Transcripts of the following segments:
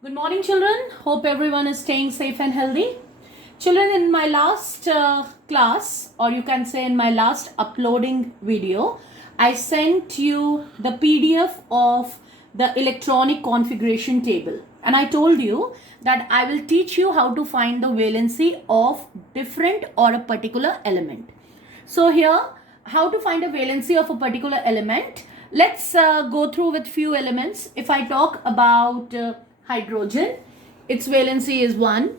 Good morning, children. Hope everyone is staying safe and healthy. Children, in my last class, or you can say in my last uploading video, I sent you the PDF of the electronic configuration table. And I told you that I will teach you how to find the valency of different or a particular element. So here, how to find a valency of a particular element. Let's go through with few elements. If I talk about hydrogen, its valency is 1.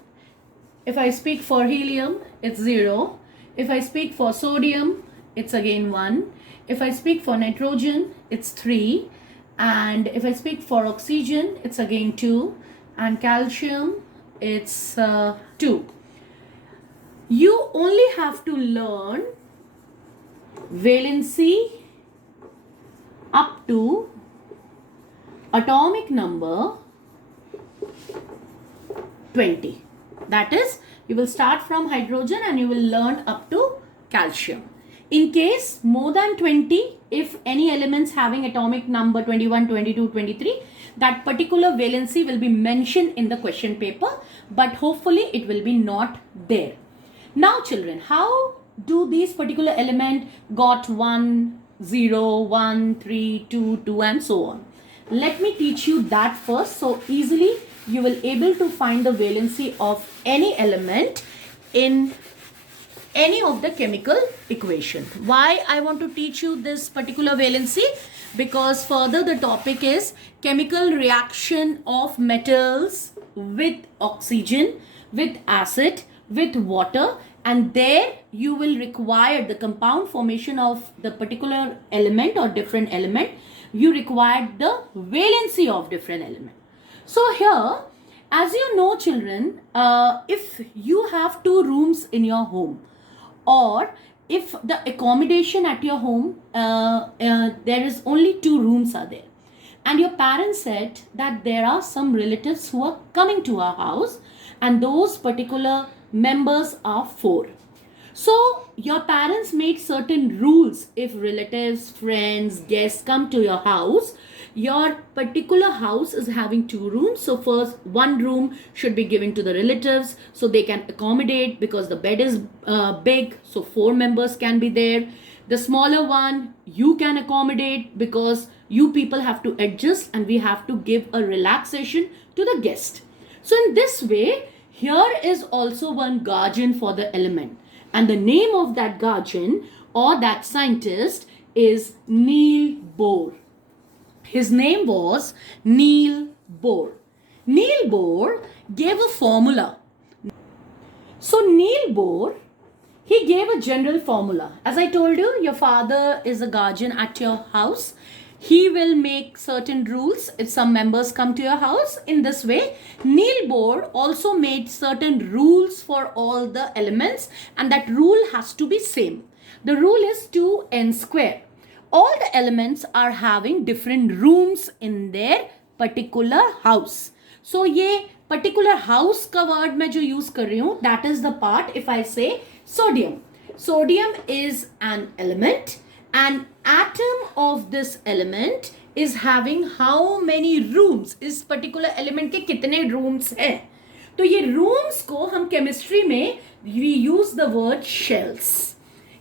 If I speak for helium, it's 0. If I speak for sodium, it's again 1. If I speak for nitrogen, it's 3. And if I speak for oxygen, it's again 2. And calcium, it's 2. You only have to learn valency up to atomic number 20. That is, you will start from hydrogen and you will learn up to calcium. In case more than 20, if any elements having atomic number 21, 22, 23, that particular valency will be mentioned in the question paper, but hopefully it will be not there. Now children, how do these particular element got 1, 0, 1, 3, 2, 2 and so on? Let me teach you that first, so easily you will able to find the valency of any element in any of the chemical equation. Why I want to teach you this particular valency? Because further the topic is chemical reaction of metals with oxygen, with acid, with water, and there you will require the compound formation of the particular element or different element. You require the valency of different element. So here, as you know children, if you have 2 rooms in your home, or if the accommodation at your home, there is only 2 rooms are there, and your parents said that there are some relatives who are coming to our house and those particular members are 4. So your parents made certain rules. If relatives, friends, guests come to your house, your particular house is having 2 rooms. So first 1 room should be given to the relatives so they can accommodate, because the bed is big, so 4 members can be there. The smaller one you can accommodate because you people have to adjust and we have to give a relaxation to the guest. So in this way, here is also one guardian for the element. And the name of that guardian or that scientist is Niels Bohr. His name was Niels Bohr. Niels Bohr gave a formula. So Niels Bohr, he gave a general formula. As I told you, your father is a guardian at your house. He will make certain rules if some members come to your house. In this way, Niels Bohr also made certain rules for all the elements, and that rule has to be same. The rule is 2n square. All the elements are having different rooms in their particular house. So ये particular house का word मैं जो use कर रही हूँ, that is the part if I say sodium. Sodium is an element. An atom of this element is having how many rooms? इस particular element के कितने rooms हैं? तो ये rooms को हम chemistry में we use the word shells.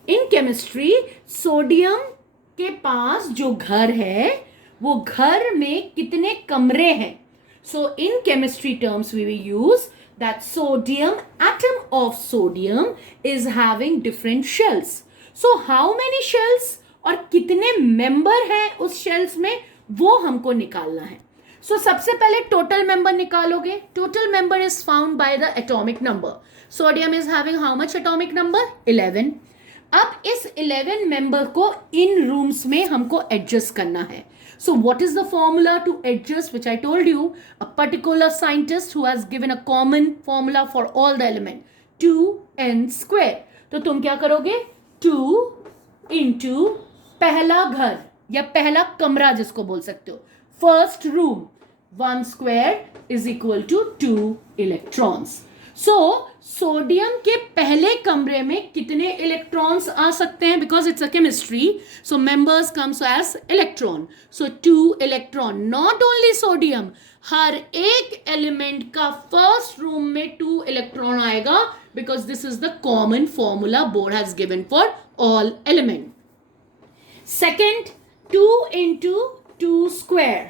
In chemistry, sodium के पास जो घर है वो घर में कितने कमरे हैं? So in chemistry terms we will use that sodium, atom of sodium is having different shells. So how many shells और कितने मेंबर हैं उस शेल्स में वो हमको निकालना है. So सबसे पहले टोटल मेंबर निकालोगे. Total member is found by the atomic number. Sodium is having how much atomic number? 11. अब इस 11 मेंबर को इन रूम्स में हमको एडजस्ट करना है. So what is the formula to adjust, which I told you? A particular scientist who has given a common formula for all the element, 2n square. तो तुम क्या करोगे? 2 into पहला घर या पहला कमरा जिसको बोल सकते हो, first room, 1 square is equal to 2 electrons. So sodium के पहले कमरे में कितने इलेक्ट्रॉन्स आ सकते हैं? Because it's a chemistry, so members comes as electron, so 2 electron. Not only sodium, हर एक एलिमेंट का फर्स्ट रूम में 2 इलेक्ट्रॉन आएगा, because this is the common formula board has given for all element. Second, 2 into 2 square,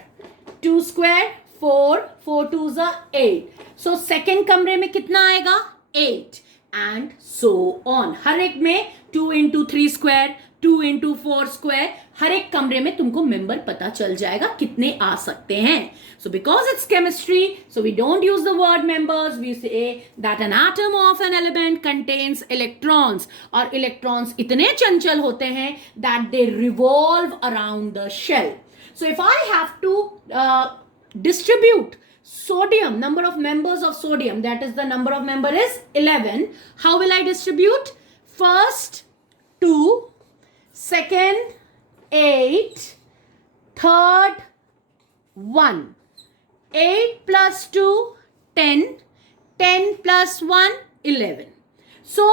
2 square 4, 4 2s are 8. So second कमरे में कितना आएगा? 8 and so on. हर एक में 2 into 3 square, 2 into 4 square, हर एक कमरे में तुमको मेंबर पता चल जाएगा कितने आ सकते हैं. So because it's chemistry, so we don't use the word members, we say that an atom of an element contains electrons. और electrons इतने चंचल होते हैं that they revolve around the shell. So if I have to distribute sodium, number of members of sodium, that is the number of member is 11. How will I distribute? First 2, second 8, third 1. 8 plus 2 10, 10 plus 1 11. So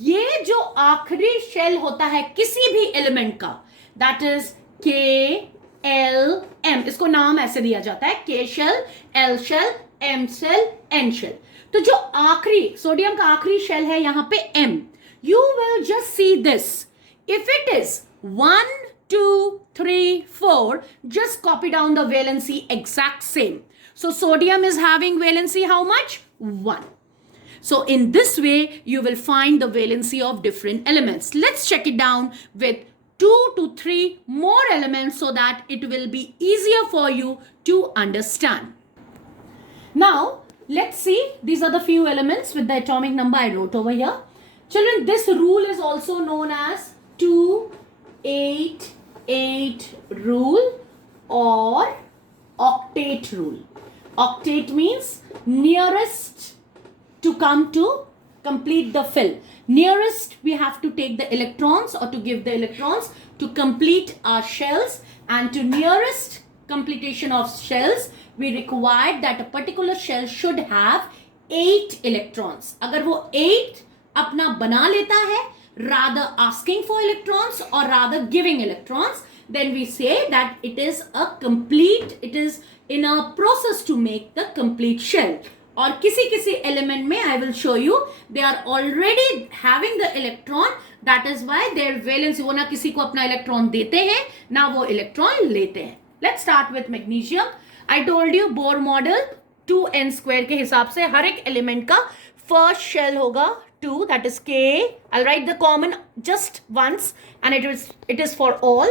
ये जो आखिरी shell होता है किसी भी element का, that is K L M, इसको नाम ऐसे दिया जाता है, K shell, L shell, M shell, N shell. तो जो आखिरी सोडियम का आखिरी शेल है यहां पे M, you will just see this. If it is 1 2 3 4, just copy down the valency exact same. So sodium is having valency how much? 1. So in this way you will find the valency of different elements. Let's check it down with 2 to 3 more elements so that it will be easier for you to understand. Now let's see, these are the few elements with the atomic number I wrote over here. Children, this rule is also known as 2 8 8 rule or octet rule. Octet means nearest to come to complete the fill. Nearest we have to take the electrons or to give the electrons to complete our shells, and to nearest completion of shells we required that a particular shell should have 8 electrons. अगर वो 8 अपना बना लेता है, rather asking for electrons or rather giving electrons, then we say that it is a complete, it is in a process to make the complete shell. और किसी किसी element में I will show you they are already having the electron, that is why their valence, वो ना किसी को अपना electron देते हैं ना वो इलेक्ट्रॉन लेते हैं. Let's start with magnesium. I told you Bohr model 2n square के हिसाब से हर एक एलिमेंट का फर्स्ट शेल होगा 2, that is K. I'll write the common just once and it is for all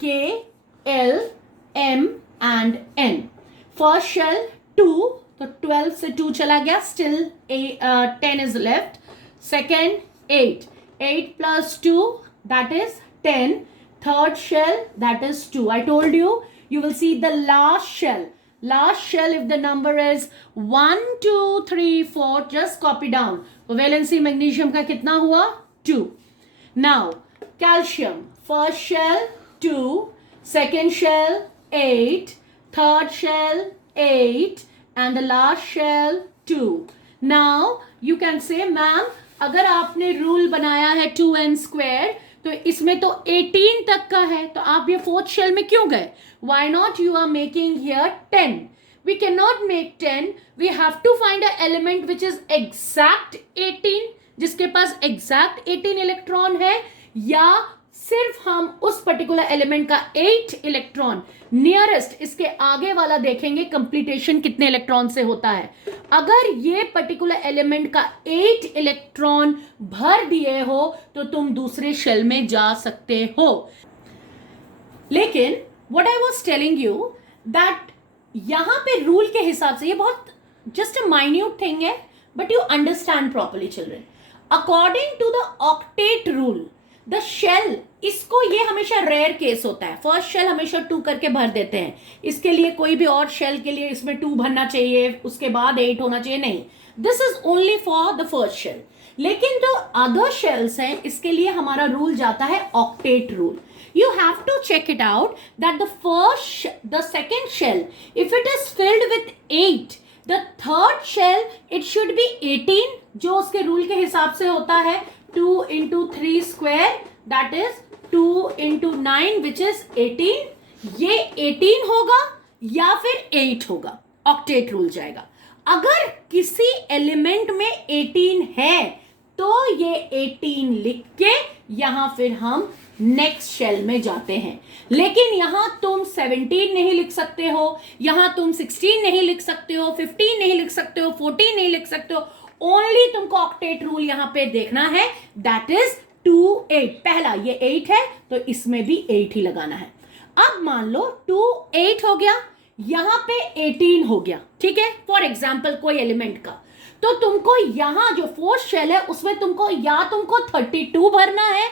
K, L, M and N. First shell 2, तो 12 से 2 चला गया, still 10 is left. Second 8, 8 plus 2 that is 10. Third shell that is 2. I told you, you will see the last shell. Last shell, if the number is 1 2 3 4, just copy down. तो valency magnesium का कितना हुआ? 2. Now calcium, first shell 2, second shell 8, third shell 8 and the last shell 2. Now you can say, ma'am, अगर आपने rule बनाया है 2n square तो इसमें तो 18 तक का है, तो आप ये फोर्थ शेल में क्यों गए? Why not you are making here 10? We cannot make 10. We have to find an element which is exact 18, जिसके पास exact 18 इलेक्ट्रॉन है, या सिर्फ हम उस पर्टिकुलर एलिमेंट का 8 इलेक्ट्रॉन नियरेस्ट, इसके आगे वाला देखेंगे कंप्लीटेशन कितने इलेक्ट्रॉन से होता है. अगर ये पर्टिकुलर एलिमेंट का 8 इलेक्ट्रॉन भर दिए हो तो तुम दूसरे शेल में जा सकते हो. लेकिन what I was telling you that यहां पे रूल के हिसाब से, ये बहुत जस्ट अ माइन्यूट थिंग है, but you understand properly children. According to the octet rule, the shell, इसको ये हमेशा रेयर केस होता है, फर्स्ट शेल हमेशा 2 करके भर देते हैं. इसके लिए कोई भी और शेल के लिए इसमें 2 भरना चाहिए, उसके बाद 8 होना चाहिए, नहीं. This is only for the first shell. लेकिन जो अदर शेल्स हैं इसके लिए हमारा रूल जाता है octet rule. You have to check it out that the second shell, if it is filled with 8, the third shell it should be 18, जो उसके रूल के हिसाब से होता है 2 into 3 square, that is 2 into 9 which is 18. ये 18 होगा या फिर 8 होगा, ऑक्टेट रूल जाएगा. अगर किसी एलिमेंट में 18 है तो ये 18 लिख के यहां फिर हम नेक्स्ट शेल में जाते हैं. लेकिन यहां तुम 17 नहीं लिख सकते हो, यहां तुम 16 नहीं लिख सकते हो, 15 नहीं लिख सकते हो, 14 नहीं लिख सकते हो. ओनली तुमको ऑक्टेट रूल यहां पे देखना है, दैट इज 2 8. पहला ये 8 है तो इसमें भी 8 ही लगाना है. अब मान लो 2 8 हो गया, यहां पे 18 हो गया, ठीक है, फॉर एग्जाम्पल कोई एलिमेंट का. तो तुमको यहां जो फोर्थ शेल है उसमें तुमको 32 भरना है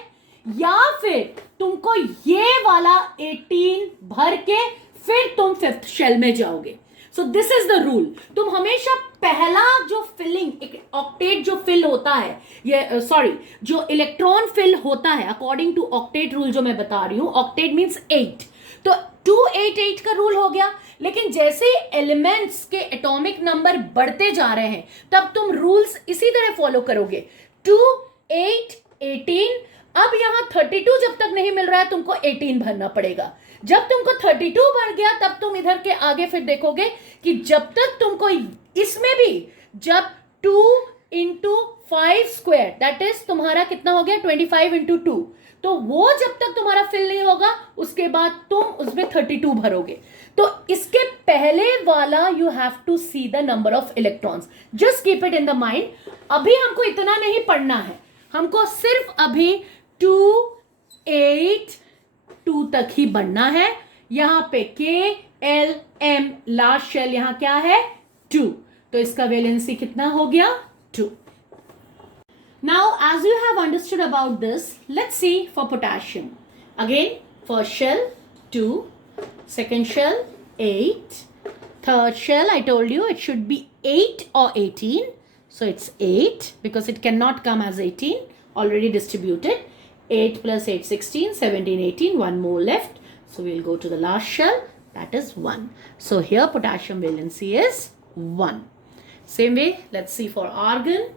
या फिर तुमको ये वाला 18 भर के फिर तुम फिफ्थ शेल में जाओगे. So this is the rule. तुम हमेशा पहला जो फिलिंग, एक ऑक्टेट जो फिल होता है, ये सॉरी जो इलेक्ट्रॉन फिल होता है अकॉर्डिंग टू ऑक्टेट रूल जो मैं बता रही हूं, ऑक्टेट मीन्स 8, तो 288 का रूल हो गया. लेकिन जैसे ही एलिमेंट्स के एटॉमिक नंबर बढ़ते जा रहे हैं तब तुम रूल्स इसी तरह फॉलो करोगे. 2 8 18. अब यहां 32 जब तक नहीं मिल रहा है तुमको 18 भरना पड़ेगा. जब तुमको 32 भर गया तब तुम इधर के आगे फिर देखोगे कि जब तक तुमको इसमें भी जब 2 into 5 square, दैट इज तुम्हारा कितना हो गया 25 into 2, तो वो जब तक तुम्हारा फिल नहीं होगा उसके बाद तुम उसमें 32 भरोगे. तो इसके पहले वाला you have to see the number of electrons. Just keep it in the mind. अभी हमको इतना नहीं पढ़ना है, हमको सिर्फ अभी 2 8 2 तक ही बढ़ना है. यहां पे K L M last shell यहां क्या है 2, तो इसका वैलेंसी कितना हो गया 2. Now, as you have understood about this, let's see for potassium. Again, first shell 2, second shell 8, third shell I told you it should be 8 or 18. So it's 8 because it cannot come as 18, already distributed. 8 plus 8 16, 17 18, one more left. So we'll go to the last shell, that is 1. So here potassium valency is 1. Same way, let's see for argon.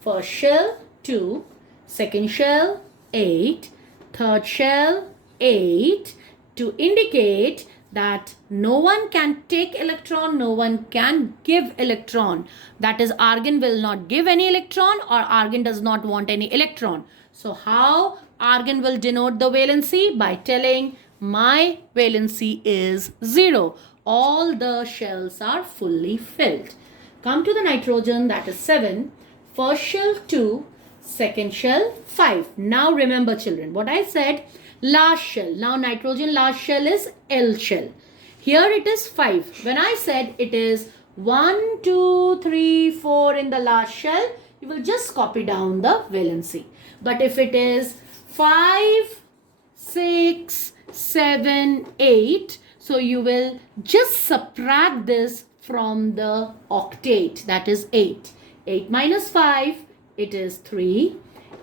First shell 2, second shell 8, third shell 8, to indicate that no one can take electron, no one can give electron. That is, argon will not give any electron or argon does not want any electron. So how argon will denote the valency? By telling my valency is 0. All the shells are fully filled. Come to the nitrogen, that is 7. First shell 2, second shell 5. Now remember children what I said, last shell. Now nitrogen last shell is L shell. Here it is 5. When I said it is 1 2 3 4 in the last shell, you will just copy down the valency. But if it is 5 6 7 8, so you will just subtract this from the octet, that is 8. 8 minus 5, it is 3.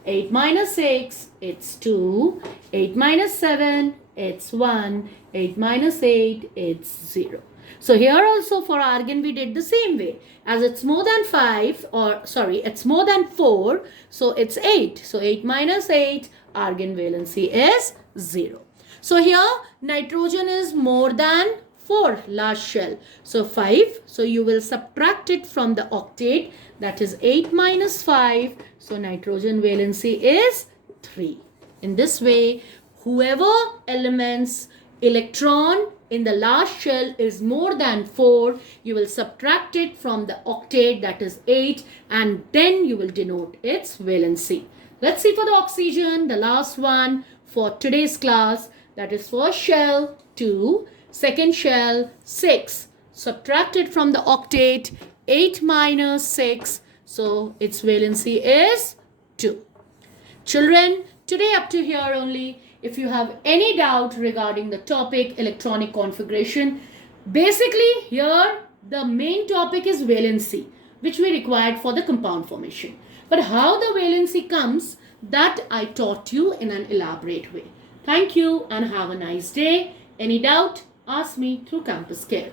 8 minus 6, it's 2. 8 minus 7, it's 1. 8 minus 8, it's 0. So here also for argon we did the same way. As it's more than 5, or sorry, it's more than 4, so it's 8. So 8 minus 8, argon valency is 0. So here nitrogen is more than 4, last shell. So 5, so you will subtract it from the octet, that is 8 minus 5. So nitrogen valency is 3. In this way, whoever elements electron in the last shell is more than 4, you will subtract it from the octet, that is 8, and then you will denote its valency. Let's see for the oxygen, the last one for today's class, that is first shell 2, second shell 6. Subtract it from the octet, 8 minus 6. So its valency is 2. Children, today up to here only. If you have any doubt regarding the topic electronic configuration, basically here the main topic is valency, which we required for the compound formation. But how the valency comes, that I taught you in an elaborate way. Thank you and have a nice day. Any doubt? Ask me through Campus Care.